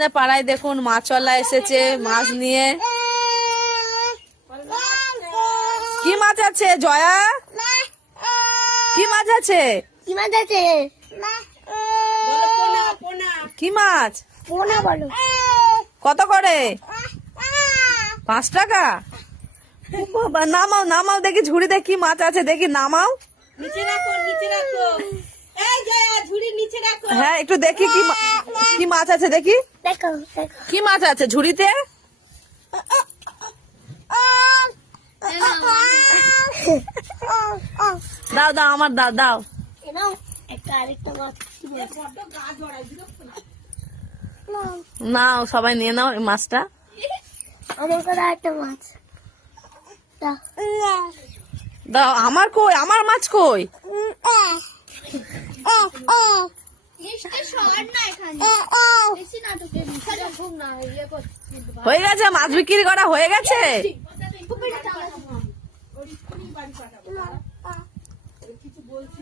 আমাদের পাড়ায় দেখুন মাছওয়ালা এসেছে মাছ নিয়ে। কি মাছ আছে জয়া? কি মাছ আছে? কি মাছ আছে? কি মাছ? পোনা বলো। কত করে? 5 টাকা। বাবা, নামাও নামাও দেখি ঝুড়িতে কি মাছ আছে দেখি, নামাও। নিচে রাখো, নিচে রাখো। এই জয়া, ঝুড়ি নিচে রাখো। হ্যাঁ একটু দেখি কি মাছ আছে দেখি। দেখো দেখো। কি মাছ আছে ঝুড়িতে? দাও দাও আমার দাও দাও। নাও একটা আরেকটা মাছ। নাও সবাই নিয়ে নাও এই মাছটা। আমার কাছে আরেকটা মাছ। দাও। দাও। আমার কই? আমার মাছ কই? হয়ে গেছে, মাছ বিক্রি করা হয়ে গেছে। কিছু বলছি।